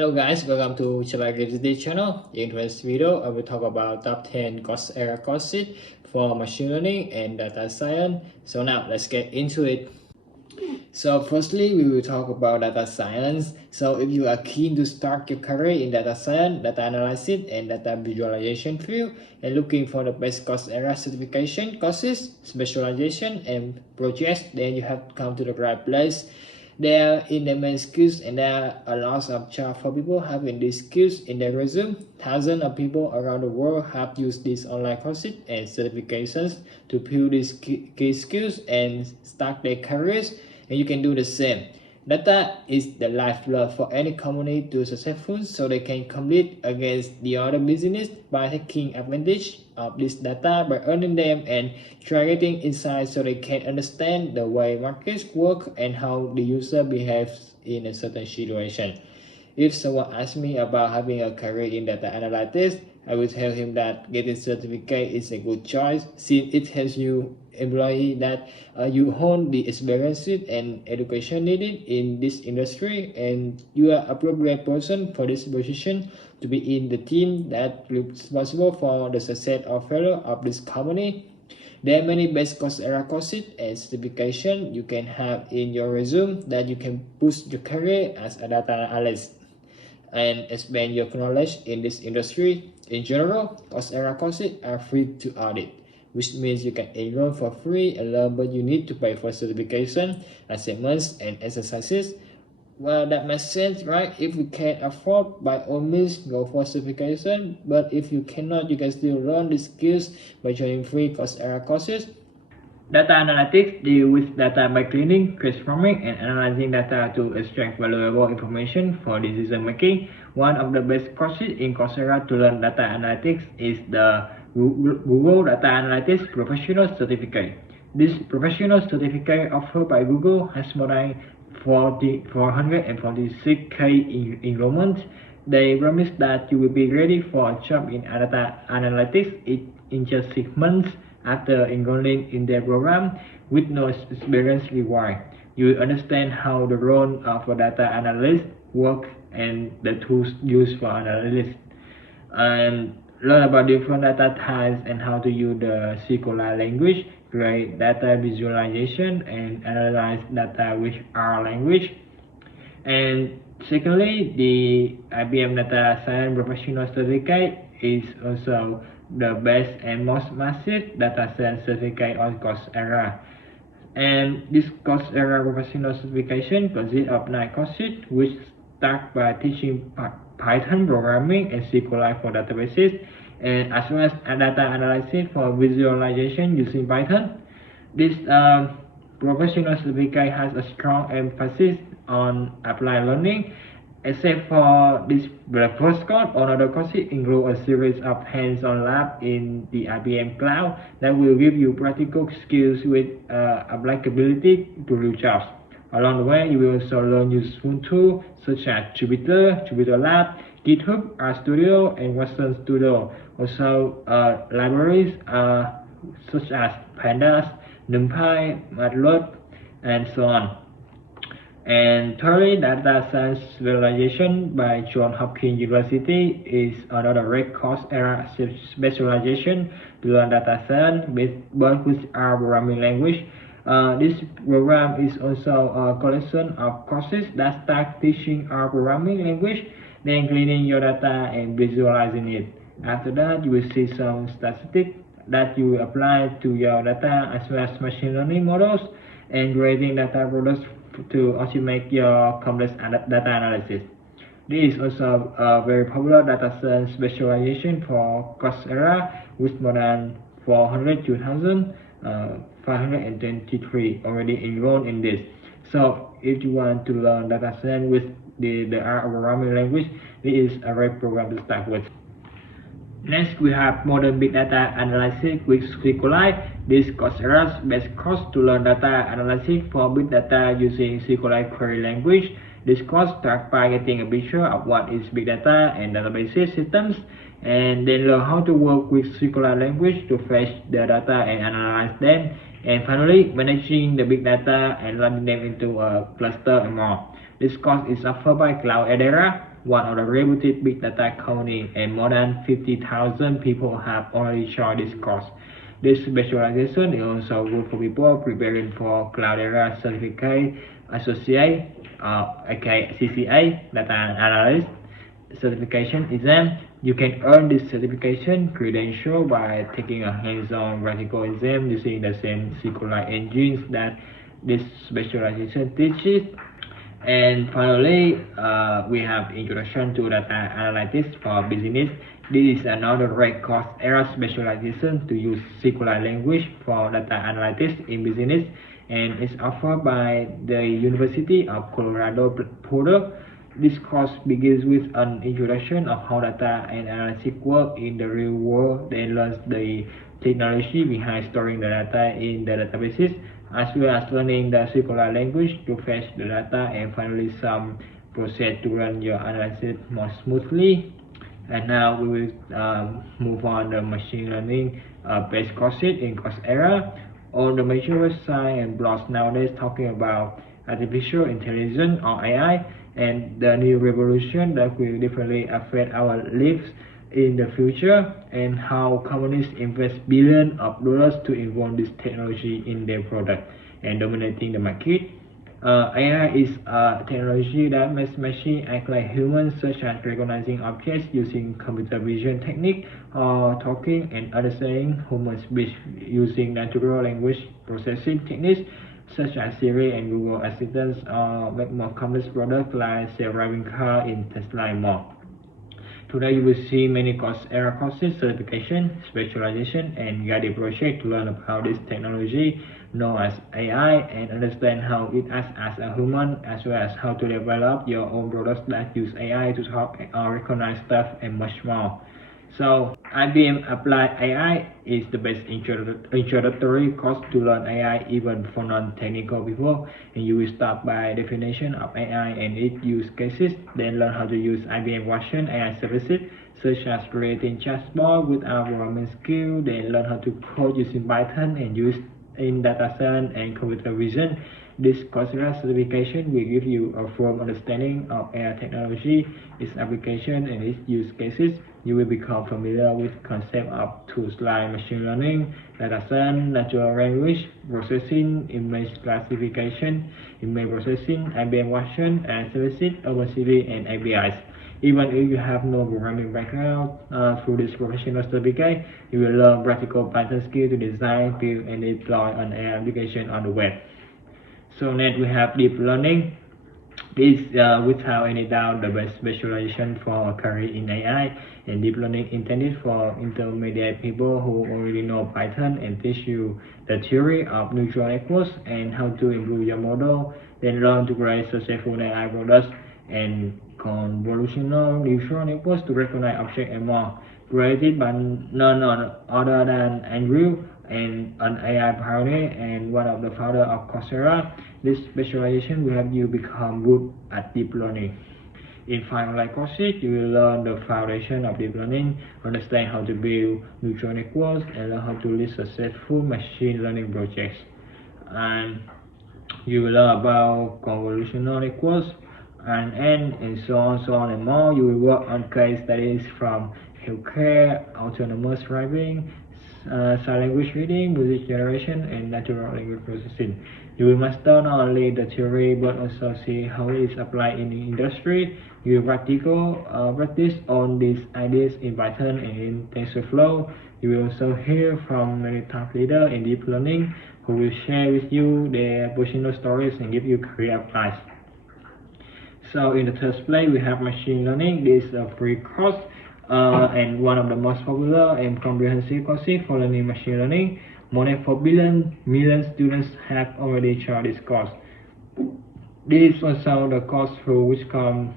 Hello guys, welcome to Specialization channel. In today's video, I will talk about top 10 Coursera courses for machine learning and data science. So now let's get into it. So firstly, we will talk about data science. So if you are keen to start your career in data science, data analysis, and data visualization field, and looking for the best Coursera certification courses, specialization, and projects, then you have come to the right place. There are in the main skills, and there are a lot of jobs for people having these skills in their resume. Thousands of people around the world have used these online courses and certifications to build these key skills and start their careers, and you can do the same. Data is the lifeblood for any company to successful, so they can compete against the other business by taking advantage of this data by earning them and generating insights so they can understand the way markets work and how the user behaves in a certain situation. If someone asks me about having a career in data analytics, I will tell him that getting certificate is a good choice since it helps you employee that you hone the experiences and education needed in this industry, and you are appropriate person for this position to be in the team that is responsible for the success or failure of this company. There are many best Coursera courses and certification you can have in your resume that you can boost your career as a data analyst and expand your knowledge in this industry. In general, Coursera courses are free to audit, which means you can enroll for free and learn, but you need to pay for certification, assignments, and exercises. Well, that makes sense, right? If you can afford, by all means, go for certification. But if you cannot, you can still learn these skills by joining free Coursera courses. Data analytics deal with data by cleaning, transforming, and analyzing data to extract valuable information for decision making. One of the best courses in Coursera to learn data analytics is the Google Data Analytics Professional Certificate. This professional certificate offered by Google has more than 446k enrollment. They promise that you will be ready for a job in data analytics in just 6 months after enrolling in their program with no experience required. You will understand how the role of a data analyst works and the tools used for analysis, and learn about different data types and how to use the SQL language, create data visualization, and analyze data with R language. And secondly, the IBM Data Science Professional Certificate is also the best and most massive data science certificate on Coursera. And this Coursera professional certification consists of 9 courses, which start by teaching Python programming and SQL for databases, and as well as data analysis for visualization using Python. This professional certificate has a strong emphasis on applied learning. Except for this first course, another courses include a series of hands-on labs in the IBM cloud that will give you practical skills with applicability to real jobs. Along the way, you will also learn useful tools such as Jupyter, Jupyter Lab, GitHub, RStudio, and Watson Studio. Also, libraries such as Pandas, NumPy, Matplotlib, and so on. And thirdly, data science specialization by Johns Hopkins University is another great Coursera specialization to learn data science but with R programming language. This program is also a collection of courses that start teaching R programming language, then cleaning your data and visualizing it. After that, you will see some statistics that you will apply to your data as well as machine learning models and creating data products to automate your complex data analysis. This is also a very popular data science specialization for Coursera with more than 402,523 already enrolled in this. So if you want to learn data science with the R programming language, this is a great program to start with. Next, we have modern big data analysis with SQLite. This is Coursera's best course to learn data analysis for big data using SQLite query language. This course starts by getting a picture of what is big data and database systems, and then learn how to work with SQLite language to fetch the data and analyze them, and finally managing the big data and loading them into a cluster and more. This course is offered by Cloudera. one of the reputed big data company, and more than 50,000 people have already joined this course. This specialization is also good for people preparing for Cloud Era Certificate Associate, aka CCA, Data Analyst certification exam. You can earn this certification credential by taking a hands-on practical exam using the same SQLite engines that this specialization teaches. And finally, we have Introduction to Data Analytics for Business. This is another great Coursera specialization to use SQLite language for data analytics in business, and it's offered by the University of Colorado Boulder. This course begins with an introduction of how data and analytics work in the real world, then learns the technology behind storing the data in the databases, as well as learning the SQL language to fetch the data, and finally some process to run your analysis more smoothly. And now we will move on the machine learning based courses in Coursera. On the major website and blogs nowadays talking about artificial intelligence or AI and the new revolution that will definitely affect our lives in the future, and how companies invest billions of dollars to involve this technology in their product and dominating the market. AI is a technology that makes machines act like humans, such as recognizing objects using computer vision technique, or talking and understanding human speech using natural language processing techniques such as Siri and Google assistants, or make more complex products like self-driving car in Tesla and more. Today you will see many Coursera courses, certification, specialization, and guided project to learn about this technology known as AI and understand how it acts as a human, as well as how to develop your own products that use AI to talk or recognize stuff and much more. So IBM Applied AI is the best introductory course to learn AI even for non-technical people, and you will start by definition of AI and its use cases, then learn how to use IBM Watson AI services such as creating chatbot without programming skill, then learn how to code using Python and use in data science and computer vision. This Coursera certification will give you a firm understanding of AI technology, its application, and its use cases. You will become familiar with concepts of tools like machine learning, data science, natural language processing, image classification, image processing, IBM Watson, and services, OpenCV, and APIs. Even if you have no programming background, through this professional certificate, you will learn practical Python skills to design, build, and deploy an AI application on the web. So next we have deep learning. This without any doubt the best specialization for a career in AI, and deep learning intended for intermediate people who already know Python and teach you the theory of neural networks and how to improve your model, then learn to create successful AI products and convolutional neural networks to recognize objects and more. Created by none other than Andrew, and an AI pioneer and one of the founders of Coursera. This specialization will help you become good at deep learning. In finalized courses, you will learn the foundation of deep learning, understand how to build neural networks, and learn how to lead successful machine learning projects. And you will learn about convolutional networks, and so on and more. You will work on case studies from healthcare, autonomous driving, sign language reading, music generation, and natural language processing. You will master not only the theory but also see how it is applied in the industry. You will practice on these ideas in Python and in TensorFlow. You will also hear from many top leaders in deep learning who will share with you their personal stories and give you career advice. So in the third place, we have machine learning. This is a free course and one of the most popular and comprehensive courses for learning machine learning. More than 4 million students have already tried this course. This is also the course through which come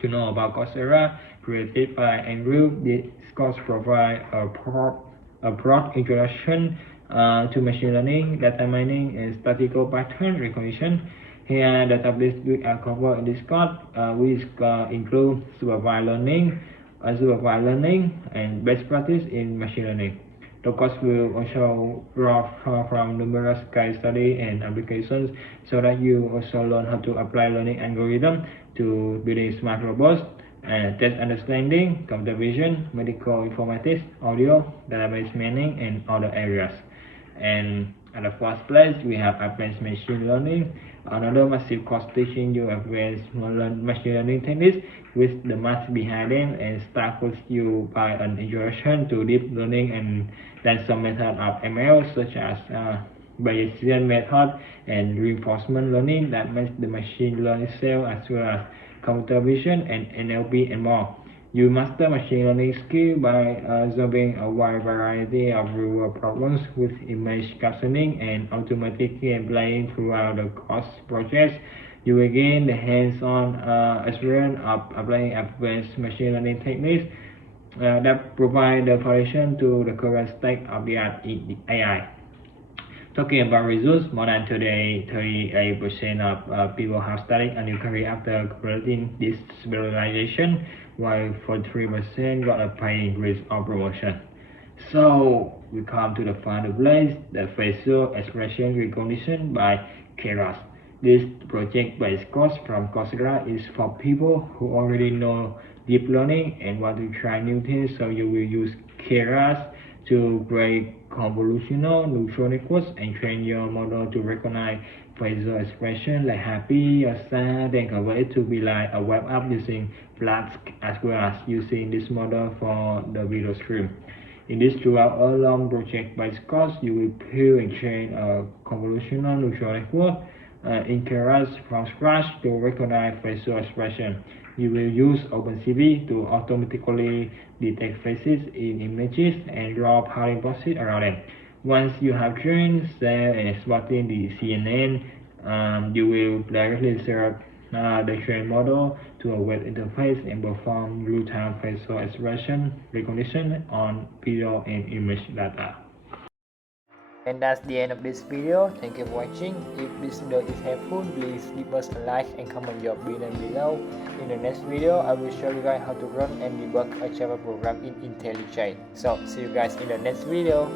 to know about Coursera, created by Andrew. This course provides a broad introduction to machine learning, data mining, and statistical pattern recognition. Here, the topics we are covered in this course, which include supervised learning, unsupervised learning, and best practice in machine learning. The course will also draw from numerous case studies and applications, so that you also learn how to apply learning algorithms to building smart robots, Test understanding, computer vision, medical informatics, audio, database mining, and other areas. And at the first place, we have advanced machine learning, another massive course teaching you advanced machine learning techniques with the math behind them, and start with you by an introduction to deep learning and then some method of ML such as Bayesian method and reinforcement learning that makes the machine learn itself, as well as computer vision and NLP and more. You master machine learning skill by solving a wide variety of real-world problems with image captioning and automatic gameplay throughout the course projects. You will gain the hands-on experience of applying advanced machine learning techniques that provide the foundation to the current state of the art in AI. Talking about results, more than today, 38% of people have studied a new career after completing this specialization, while 43% got a pay increase or promotion. So we come to the final place, the facial expression recognition by Keras. This project-based course from Coursera is for people who already know deep learning and want to try new things, so you will use Keras to create convolutional neural networks and train your model to recognize facial expression like happy or sad, then convert it to be like a web app using Flask, as well as using this model for the video stream. In this 2-hour long project-based course, you will build and train a convolutional neural network in Keras from scratch to recognize facial expression. You will use OpenCV to automatically detect faces in images and draw pattern process around them. Once you have trained, saved, and exported the CNN, you will directly serve the trained model to a web interface and perform real-time facial expression recognition on video and image data. And that's the end of this video. Thank you for watching. If this video is helpful, please give us a like and comment your opinion below. In the next video, I will show you guys how to run and debug a Java program in IntelliJ. So see you guys in the next video.